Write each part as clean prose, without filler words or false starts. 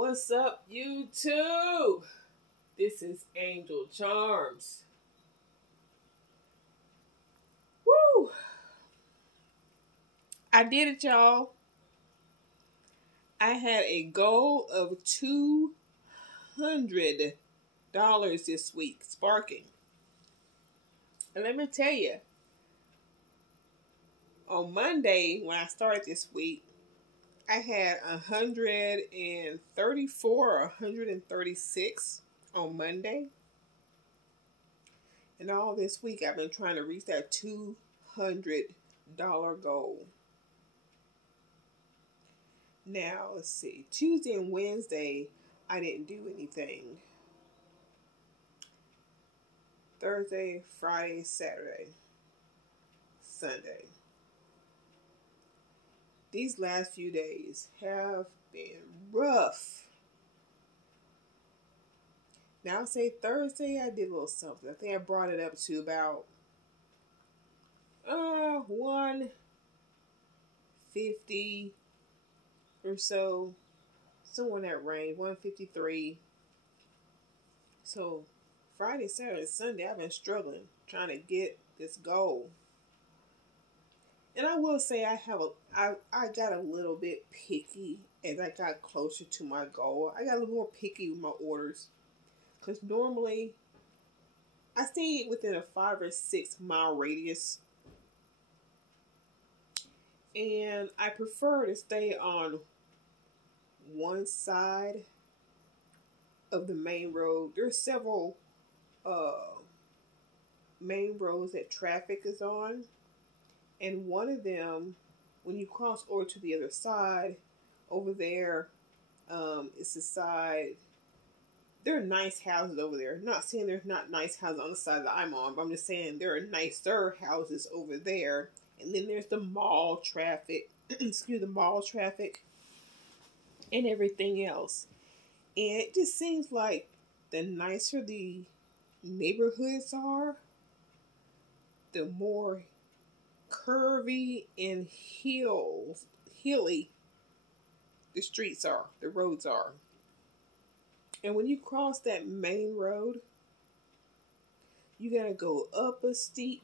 What's up, YouTube? This is Angel Charms. Woo! I did it, y'all. I had a goal of $200 this week, sparking. And let me tell you, on Monday, when I started this week, I had 134 or 136 on Monday. And all this week, I've been trying to reach that $200 goal. Now, let's see. Tuesday and Wednesday, I didn't do anything. Thursday, Friday, Saturday, Sunday. These last few days have been rough. Now, I'll say Thursday, I did a little something. I think I brought it up to about 150 or so. Somewhere in that range, 153. So, Friday, Saturday, Sunday, I've been struggling trying to get this goal. And I will say I got a little bit picky as I got closer to my goal. I got a little more picky with my orders. Because normally, I stay within a 5 or 6 mile radius. And I prefer to stay on one side of the main road. There's several main roads that traffic is on. And one of them, when you cross over to the other side, over there, it's the side. There are nice houses over there. I'm not saying there's not nice houses on the side that I'm on, but I'm just saying there are nicer houses over there. And then there's the mall traffic, the mall traffic, and everything else. And it just seems like the nicer the neighborhoods are, the more curvy and hilly the streets are, the roads are. And when you cross that main road, you gotta go up a steep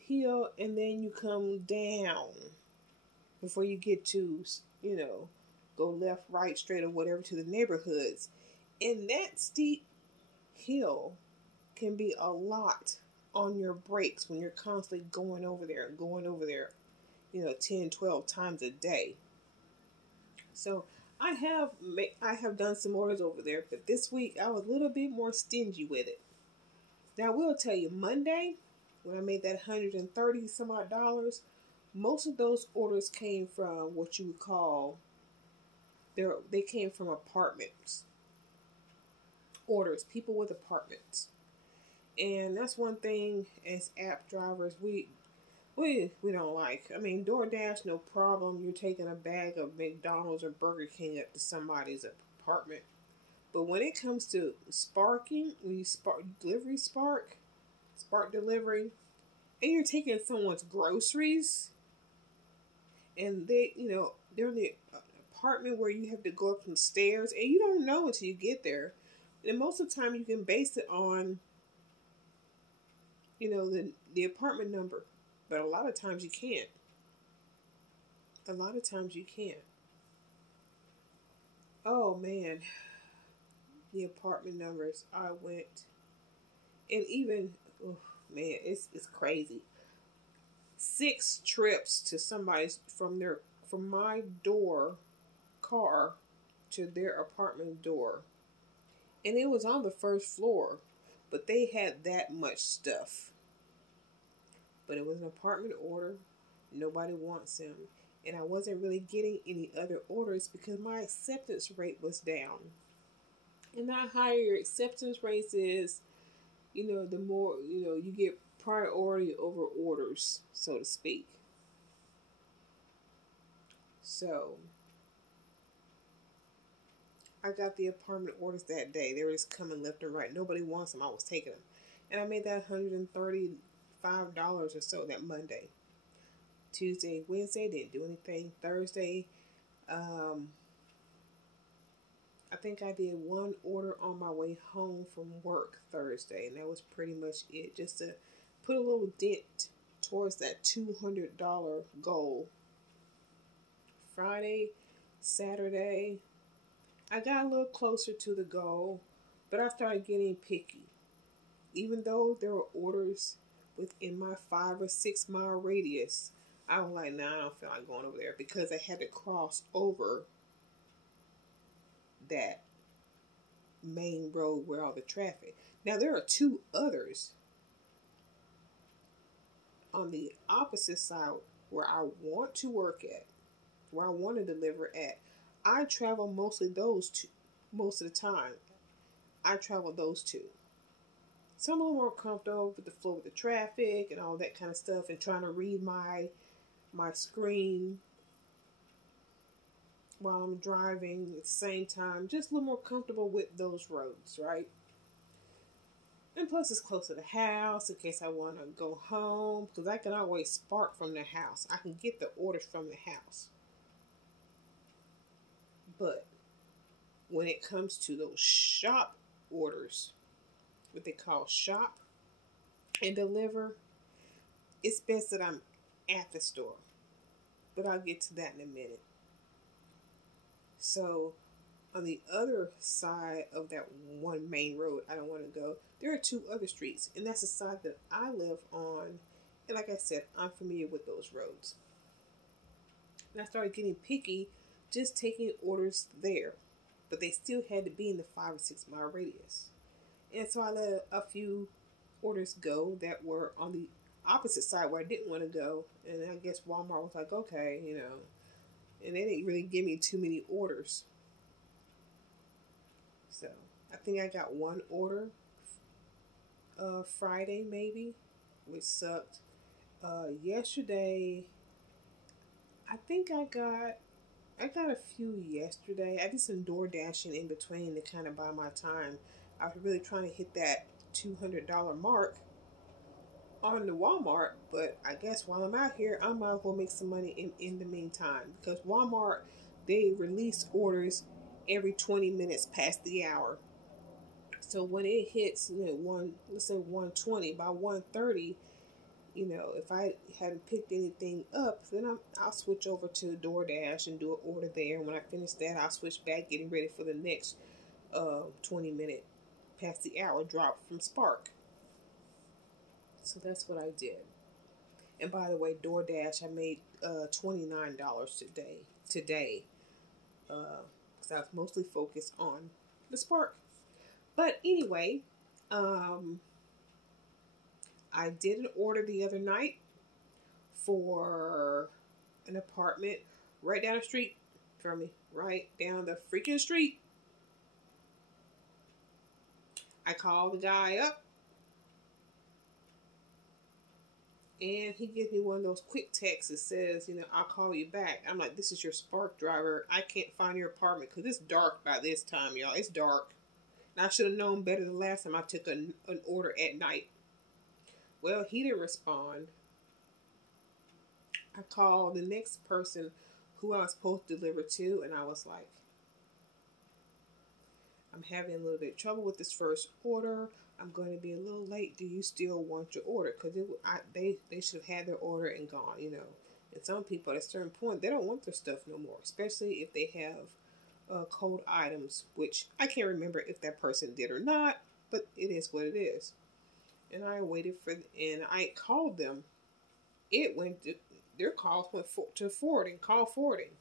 hill and then you come down before you get to, go left, right, straight, or whatever to the neighborhoods. And that steep hill can be a lot on your brakes when you're constantly going over there, 10, 12 times a day. So I have done some orders over there, but this week I was a little bit more stingy with it. Now I will tell you, Monday, when I made that 130 some odd dollars, most of those orders came from what you would call, they came from apartments. Orders, people with apartments. And that's one thing as app drivers we don't like. I mean, DoorDash, no problem. You're taking a bag of McDonald's or Burger King up to somebody's apartment. But when it comes to sparking, when you spark delivery, and you're taking someone's groceries, and they're in the apartment where you have to go up some stairs, and you don't know until you get there. And most of the time, you can base it on, the apartment number. But a lot of times you can't. Oh, man. The apartment numbers. I went. And even, it's crazy. 6 trips to somebody's, from my car to their apartment door. And it was on the first floor. But they had that much stuff. But it was an apartment order. Nobody wants them. And I wasn't really getting any other orders because my acceptance rate was down. And the higher your acceptance rate is, the more, you get priority over orders, so to speak. So, I got the apartment orders that day. They were just coming left and right. Nobody wants them. I was taking them. And I made that $135 or so that Monday. Tuesday, Wednesday, didn't do anything. Thursday, think I did one order on my way home from work Thursday, and that was pretty much it. Just to put a little dent towards that $200 goal. Friday, Saturday, I got a little closer to the goal, but I started getting picky. Even though there were orders within my 5 or 6 mile radius, I was like, nah, I don't feel like going over there, because I had to cross over that main road where all the traffic. Now there are 2 others on the opposite side where I want to work at, where I want to deliver at. I travel mostly those 2 most of the time. I travel those 2. So I'm a little more comfortable with the flow of the traffic and all that kind of stuff, and trying to read my screen while I'm driving at the same time. Just a little more comfortable with those roads, right? And plus it's close to the house in case I want to go home, because I can always spark from the house. I can get the orders from the house. But when it comes to those shop orders, what they call shop and deliver, it's best that I'm at the store. But I'll get to that in a minute. So on the other side of that one main road I don't want to go, there are 2 other streets, and that's the side that I live on. And like I said, I'm familiar with those roads. And I started getting picky just taking orders there, but they still had to be in the 5 or 6 mile radius. And so I let a few orders go that were on the opposite side where I didn't want to go. And I guess Walmart was like, okay, you know. And they didn't really give me too many orders. So I think I got 1 order Friday maybe, which sucked. Yesterday, I think I got a few yesterday. I did some door dashing in between to kind of buy my time. I was really trying to hit that $200 mark on the Walmart, but I guess while I'm out here, I might as well make some money in the meantime, because Walmart, they release orders every 20 minutes past the hour. So when it hits, let's say 1:20, by 1:30, if I hadn't picked anything up, then I'll switch over to DoorDash and do an order there. And when I finish that, I'll switch back, getting ready for the next 20-minute past the hour drop from Spark. So that's what I did. And by the way, DoorDash, I made $29 today, because I was mostly focused on the Spark. But anyway, I did an order the other night for an apartment right down the street from me. Right down the freaking street. I called the guy up, and he gives me one of those quick texts that says, I'll call you back. I'm like, this is your Spark driver. I can't find your apartment because it's dark by this time, y'all. It's dark. And I should have known better the last time I took an order at night. Well, he didn't respond. I called the next person who I was supposed to deliver to, and I was like, I'm having a little bit of trouble with this first order. I'm going to be a little late. Do you still want your order? Because they should have had their order and gone, And some people at a certain point, they don't want their stuff no more, especially if they have cold items, which I can't remember if that person did or not, but it is what it is. And I waited and I called them. Their calls went to call forwarding.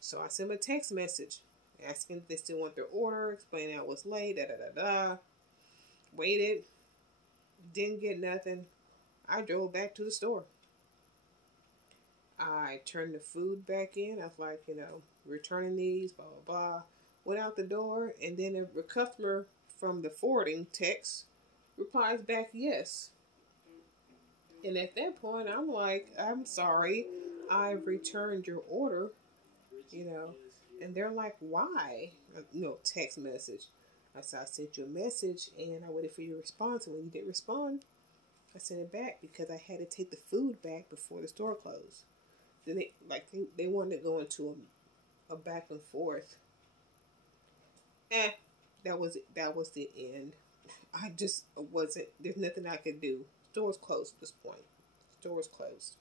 So I sent them a text message asking if they still want their order, explaining I was late, Waited, didn't get nothing. I drove back to the store. I turned the food back in. I was like, returning these, blah, blah, blah. Went out the door, and then a customer from the forwarding text replies back, yes. And at that point, I'm like, I'm sorry, I've returned your order, And they're like, why? Text message. I said, I sent you a message, and I waited for your response. And when you didn't respond, I sent it back because I had to take the food back before the store closed. Then they wanted to go into a back and forth. eh, that was the end. I just wasn't, there's nothing I could do. Store's closed at this point. Store's closed.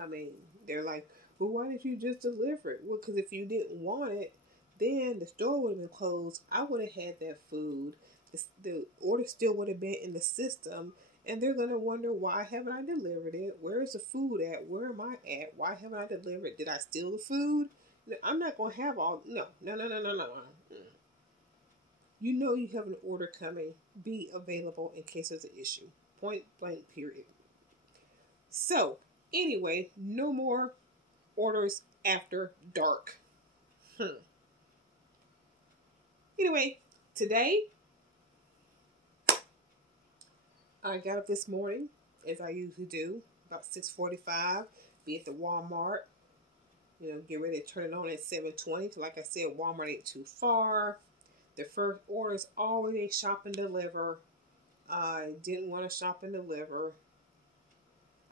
I mean, they're like, well, why didn't you just deliver it? Well, because if you didn't want it, then the store would have been closed. I would have had that food. The order still would have been in the system. And they're going to wonder, why haven't I delivered it? Where is the food at? Where am I at? Why haven't I delivered? Did I steal the food? I'm not going to have all, no. You know you have an order coming. Be available in case there's an issue. Point blank, period. So, anyway, no more orders after dark. Anyway, today, I got up this morning, as I usually do, about 6:45, be at the Walmart. You know, get ready to turn it on at 7:20. Like I said, Walmart ain't too far. The first order is always a shop and deliver. I didn't want to shop and deliver.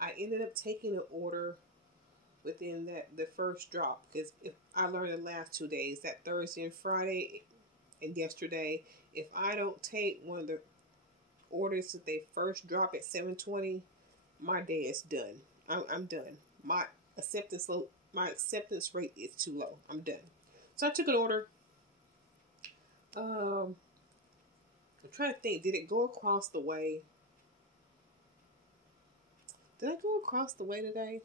I ended up taking an order within the first drop, because if I learned the last 2 days, that Thursday and Friday and yesterday, if I don't take one of the orders that they first drop at 7:20, my day is done. I'm done. My acceptance rate is too low. I'm done. So I took an order. I'm trying to think. Did it go across the way? Did I go across the way today?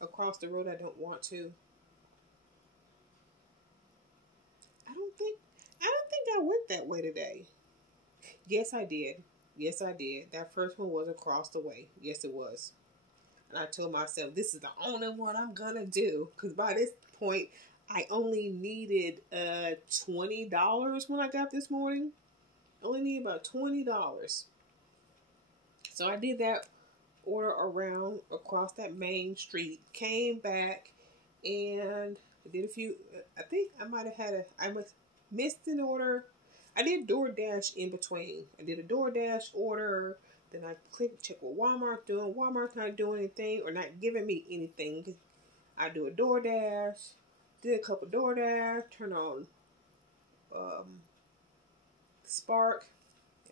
Across the road I don't want to. I don't think I went that way today. Yes, I did. Yes, I did. That first one was across the way. Yes, it was. And I told myself, this is the only one I'm gonna do. Because by this point, I only needed $20 when I got this morning. I only needed about $20. So I did that order around across that main street. Came back and I did a few. I think I might have missed an order. I did DoorDash in between. I did a DoorDash order. Then I check what Walmart's doing. Walmart's not doing anything or not giving me anything. I do a DoorDash. Did a couple DoorDash. Turn on Spark.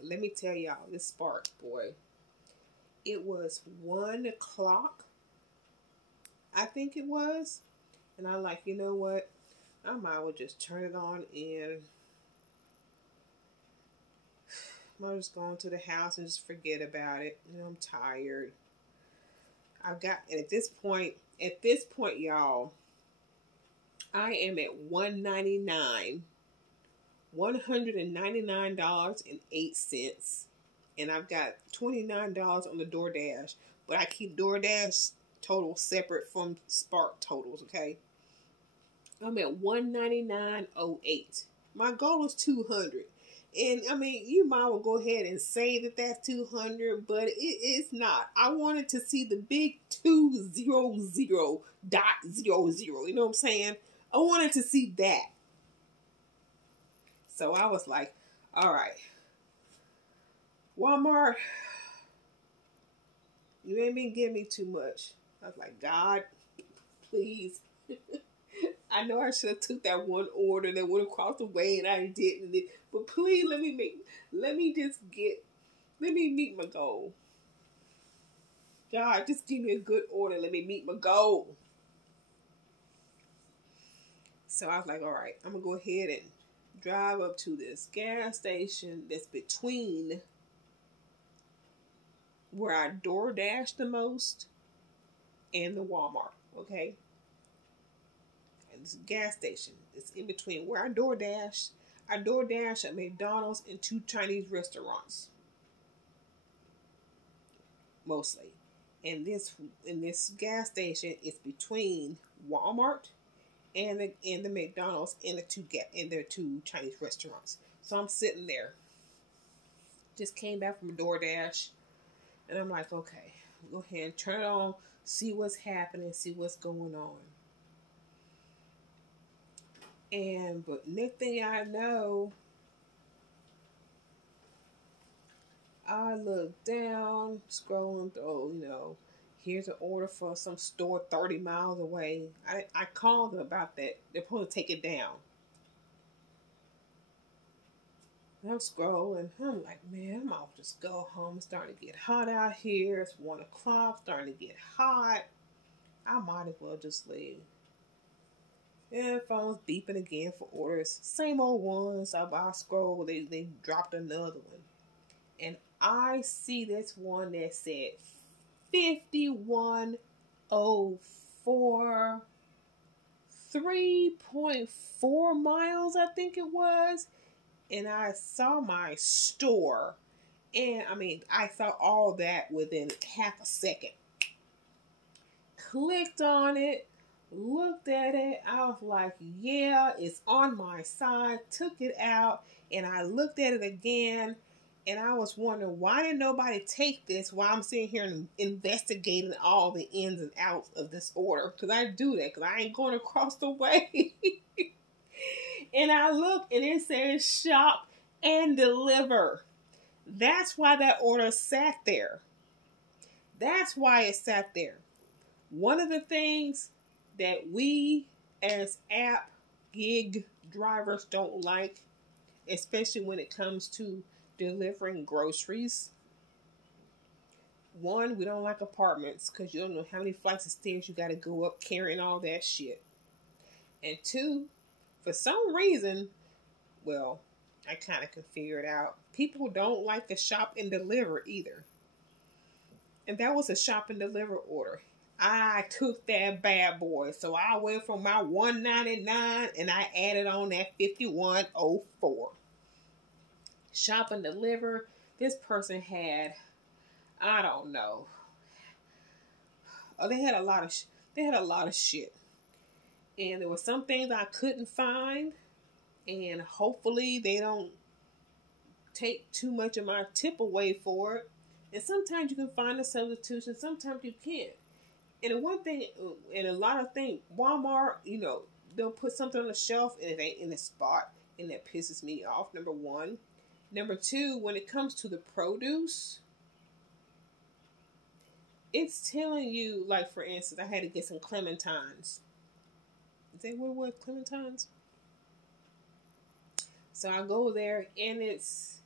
And let me tell y'all, this Spark, boy. It was 1 o'clock. I think it was. And I'm like, you know what? I might as well just turn it on and I'm just going to the house and just forget about it. You know, I'm tired. And at this point, y'all, I am at $199.08. And I've got $29 on the DoorDash. But I keep DoorDash totals separate from Spark totals, okay? I'm at $199.08. My goal is $200. And I mean, you might well go ahead and say that that's $200, but it is not. I wanted to see the big 200.00. You know what I'm saying? I wanted to see that. So I was like, all right, Walmart, you ain't been giving me too much. I was like, God, please. I know I should have took that one order that went across the way and I didn't. But please let me meet my goal. God, just give me a good order. Let me meet my goal. So I was like, all right, I'm going to go ahead and drive up to this gas station that's between where I DoorDash the most and the Walmart, okay? And this gas station is in between where I DoorDash at McDonald's and 2 Chinese restaurants, mostly. And this gas station is between Walmart and the McDonald's and their 2 Chinese restaurants. So I'm sitting there. Just came back from DoorDash, and I'm like, okay, go ahead and turn it on, see what's happening, see what's going on. But next thing I know, I look down, scrolling through, Here's an order for some store 30 miles away. I called them about that. They're supposed to take it down. I'm scrolling. I'm like, man, I'm off. Just go home. It's starting to get hot out here. It's 1 o'clock. Starting to get hot. I might as well just leave. And phone's beeping again for orders. Same old ones. I scroll. They dropped another one. And I see this one that said 5104, 3.4 miles, I think it was. And I saw my store. And I mean, I saw all that within half a second. Clicked on it, looked at it. I was like, yeah, it's on my side. Took it out, and I looked at it again. And I was wondering, why didn't nobody take this while I'm sitting here and investigating all the ins and outs of this order? Because I do that, because I ain't going across the way. And I look, and it says shop and deliver. That's why that order sat there. That's why it sat there. One of the things that we as app gig drivers don't like, especially when it comes to delivering groceries. One, we don't like apartments because you don't know how many flights of stairs you got to go up carrying all that shit. And two, for some reason, well, I kind of can figure it out. People don't like to shop and deliver either. And that was a shop and deliver order. I took that bad boy. So I went from my $199 and I added on that $51.04. Shop and deliver. This person had, I don't know. Oh, they had a lot of shit. And there were some things I couldn't find. And hopefully they don't take too much of my tip away for it. And sometimes you can find a substitution. Sometimes you can't. And one thing, and a lot of things, Walmart, they'll put something on the shelf and it ain't in the spot. And that pisses me off, number one. Number two, when it comes to the produce, it's telling you, like, for instance, I had to get some clementines. Is that what it was, clementines? So I go there and it's,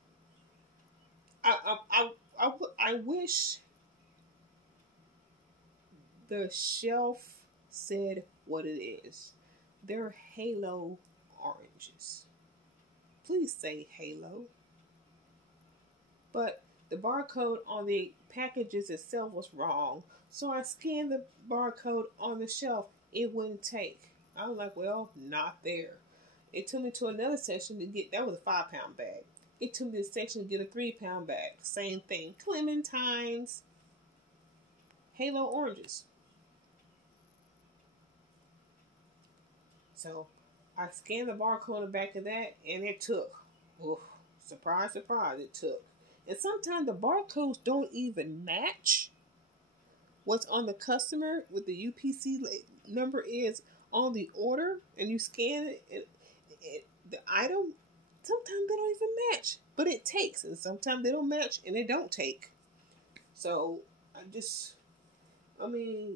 I wish the shelf said what it is. They're halo oranges. Please say halo. But the barcode on the packages itself was wrong. So I scanned the barcode on the shelf. It wouldn't take. I was like, well, not there. It took me to another section to get, that was a 5-pound bag. It took me to the section to get a 3-pound bag. Same thing. Clementines. Halo oranges. So I scanned the barcode on the back of that and it took. Oof, surprise, surprise, it took. And sometimes the barcodes don't even match what's on the customer, what the UPC number is on the order, and you scan it, and the item, sometimes they don't even match, but it takes, and sometimes they don't match and it don't take. So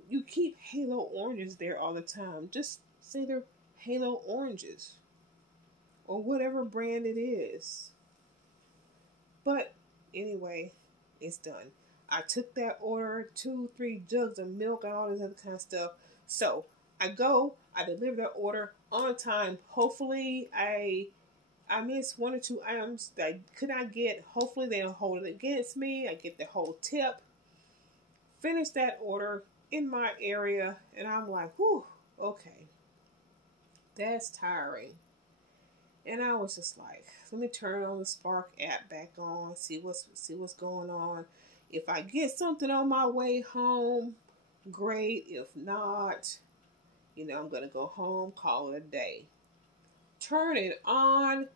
you keep halo oranges there all the time. Just say they're halo oranges or whatever brand it is. But anyway, it's done. I took that order, 2-3 jugs of milk and all this other kind of stuff. So I deliver that order on time. Hopefully I missed 1 or 2 items that I could not get. Hopefully they don't hold it against me. I get the whole tip. Finish that order in my area. And I'm like, whew, okay. That's tiring. And I was just like, let me turn on the Spark app back on, see what's going on. If I get something on my way home, great. If not, I'm going to go home, call it a day. Turn it on,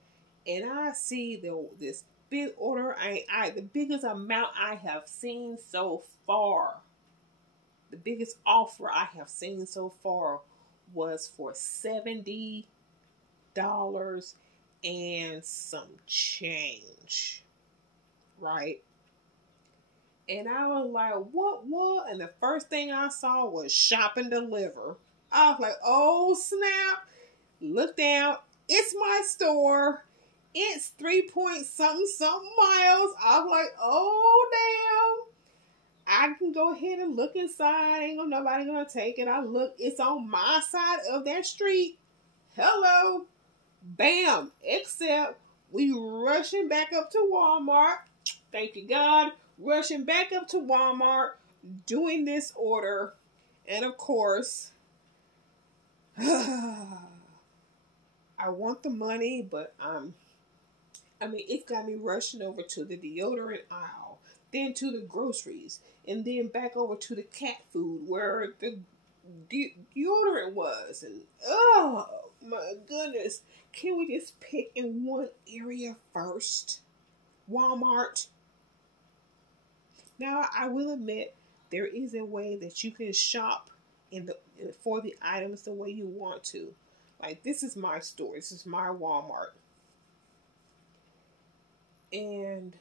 and I see this big order. The biggest amount I have seen so far, the biggest offer I have seen so far was for $70 and some change, right? And I was like, what? And the first thing I saw was shop and deliver. I was like, oh snap. Look down. It's my store. It's 3 point something miles. I was like, oh damn. I can go ahead and look inside. Ain't nobody gonna take it. I look, it's on my side of that street. Hello. Bam. Except we rushing back up to Walmart. Thank you, God. Rushing back up to Walmart, doing this order. And of course, I want the money, but it's got me rushing over to the deodorant aisle, then to the groceries, and then back over to the cat food where the deodorant was. And oh my goodness, can we just pick in one area first? Walmart. Now, I will admit, there is a way that you can shop for the items the way you want to. Like, this is my store. This is my Walmart. And,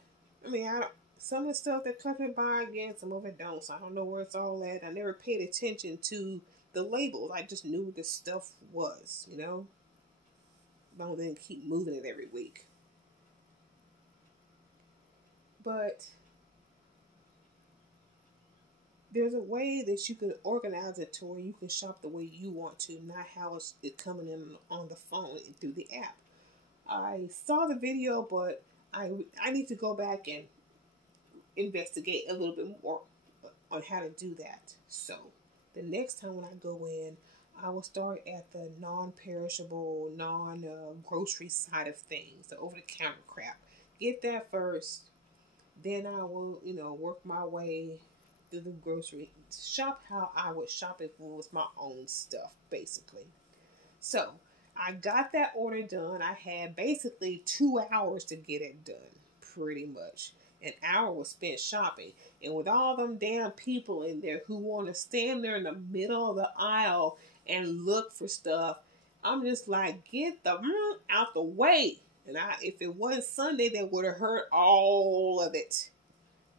some of the stuff that comes in by again, some of it don't. So I don't know where it's all at. I never paid attention to the labels. I just knew what this stuff was, you know? But then keep moving it every week. But there's a way that you can organize it to where you can shop the way you want to, not how it's coming in on the phone and through the app. I saw the video, but I need to go back and investigate a little bit more on how to do that. So the next time when I go in, I will start at the non-perishable, non-grocery side of things, the over-the-counter crap. Get that first. Then I will, work my way through the grocery. Shop how I would shop if it was my own stuff, basically. So, I got that order done. I had basically 2 hours to get it done, pretty much. An hour was spent shopping. And with all them damn people in there who want to stand there in the middle of the aisle and look for stuff, I'm just like, get the out the way. And if it wasn't Sunday, they would have heard all of it.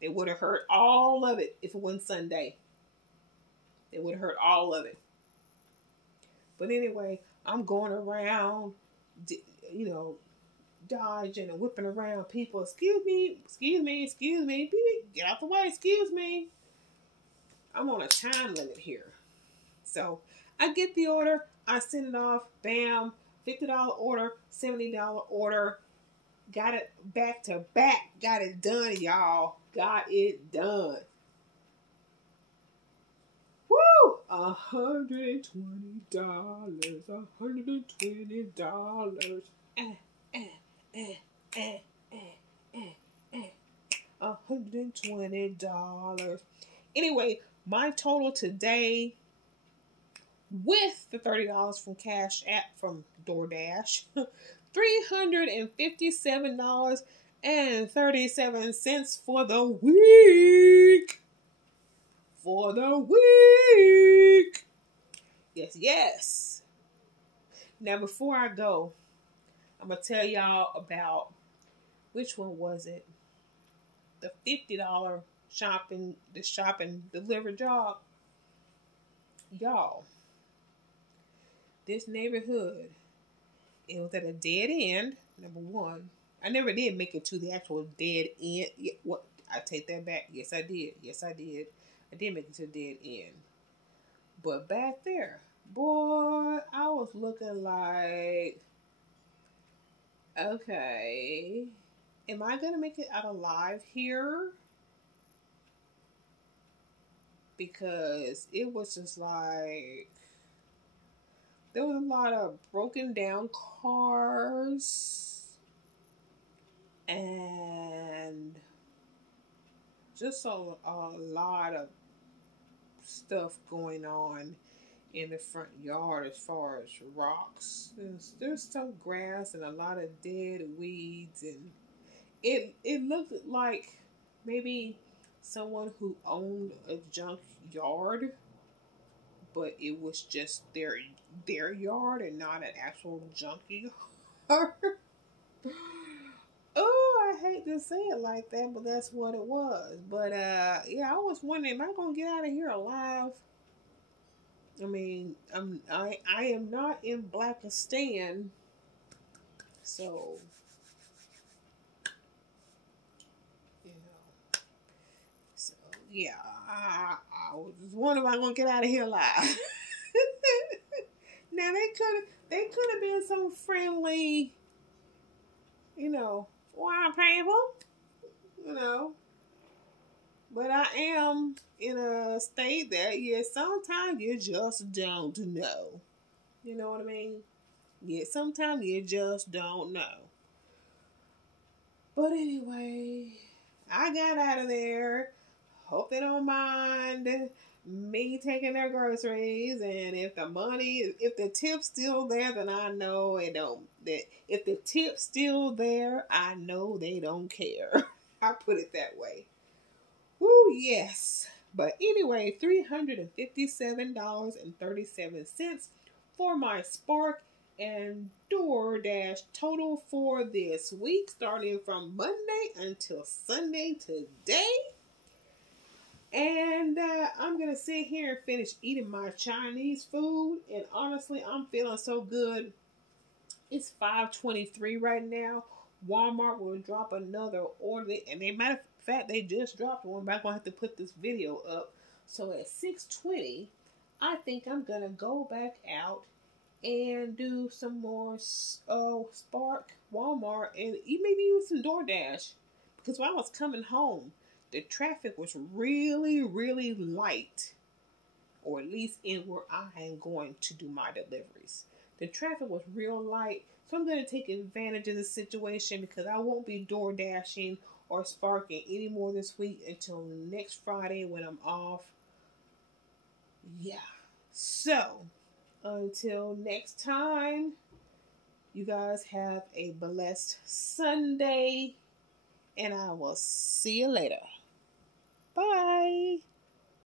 They would have heard all of it if it wasn't Sunday. They would have heard all of it. But anyway, I'm going around, dodging and whipping around people. Excuse me. Get out the way. Excuse me. I'm on a time limit here. So I get the order. I send it off. Bam. $50 order. $70 order. Got it back to back. Got it done, y'all. Got it done. Woo! $120. $120. $120. Anyway, my total today, with the $30 from Cash App from DoorDash, $357.37 for the week. For the week. Yes. Now, before I go, I'm going to tell y'all about, which one was it? The $50 shopping deliver job. Y'all, this neighborhood, it was at a dead end, number one. I never did make it to the actual dead end. I take that back. Yes, I did. I did make it to the dead end. But back there, boy, I was looking like, okay, am I going to make it out alive here? Because it was just like, there was a lot of broken down cars and just a lot of stuff going on in the front yard as far as rocks. There's some grass and a lot of dead weeds, and it looked like maybe someone who owned a junk yard, but it was just their yard and not an actual junky yard. Oh, I hate to say it like that, but that's what it was. But yeah, I was wondering, am I gonna get out of here alive? I mean, I am not in Blackistan, so you know. So yeah, I was just wondering, am I gonna get out of here alive? Now they could have been some friendly, you know, white people, you know. But I am in a state that, yeah, sometimes you just don't know. You know what I mean? Yeah, sometimes you just don't know. But anyway, I got out of there. Hope they don't mind me taking their groceries. And if the tip's still there, then I know it don't. That if the tip's still there, I know they don't care. I put it that way. Woo, yes. But anyway, $357.37 for my Spark and DoorDash total for this week, starting from Monday until Sunday today. And I'm going to sit here and finish eating my Chinese food. And honestly, I'm feeling so good. It's 5:23 right now. Walmart will drop another order. And matter of fact, they just dropped one, but I'm going to have to put this video up. So at 6:20, I think I'm going to go back out and do some more Spark, Walmart, and maybe even some DoorDash. Because while I was coming home, the traffic was really, really light. Or at least in where I am going to do my deliveries. The traffic was real light. So I'm going to take advantage of the situation because I won't be door dashing or sparking anymore this week until next Friday when I'm off. Yeah. So, until next time, you guys have a blessed Sunday. And I will see you later. Bye.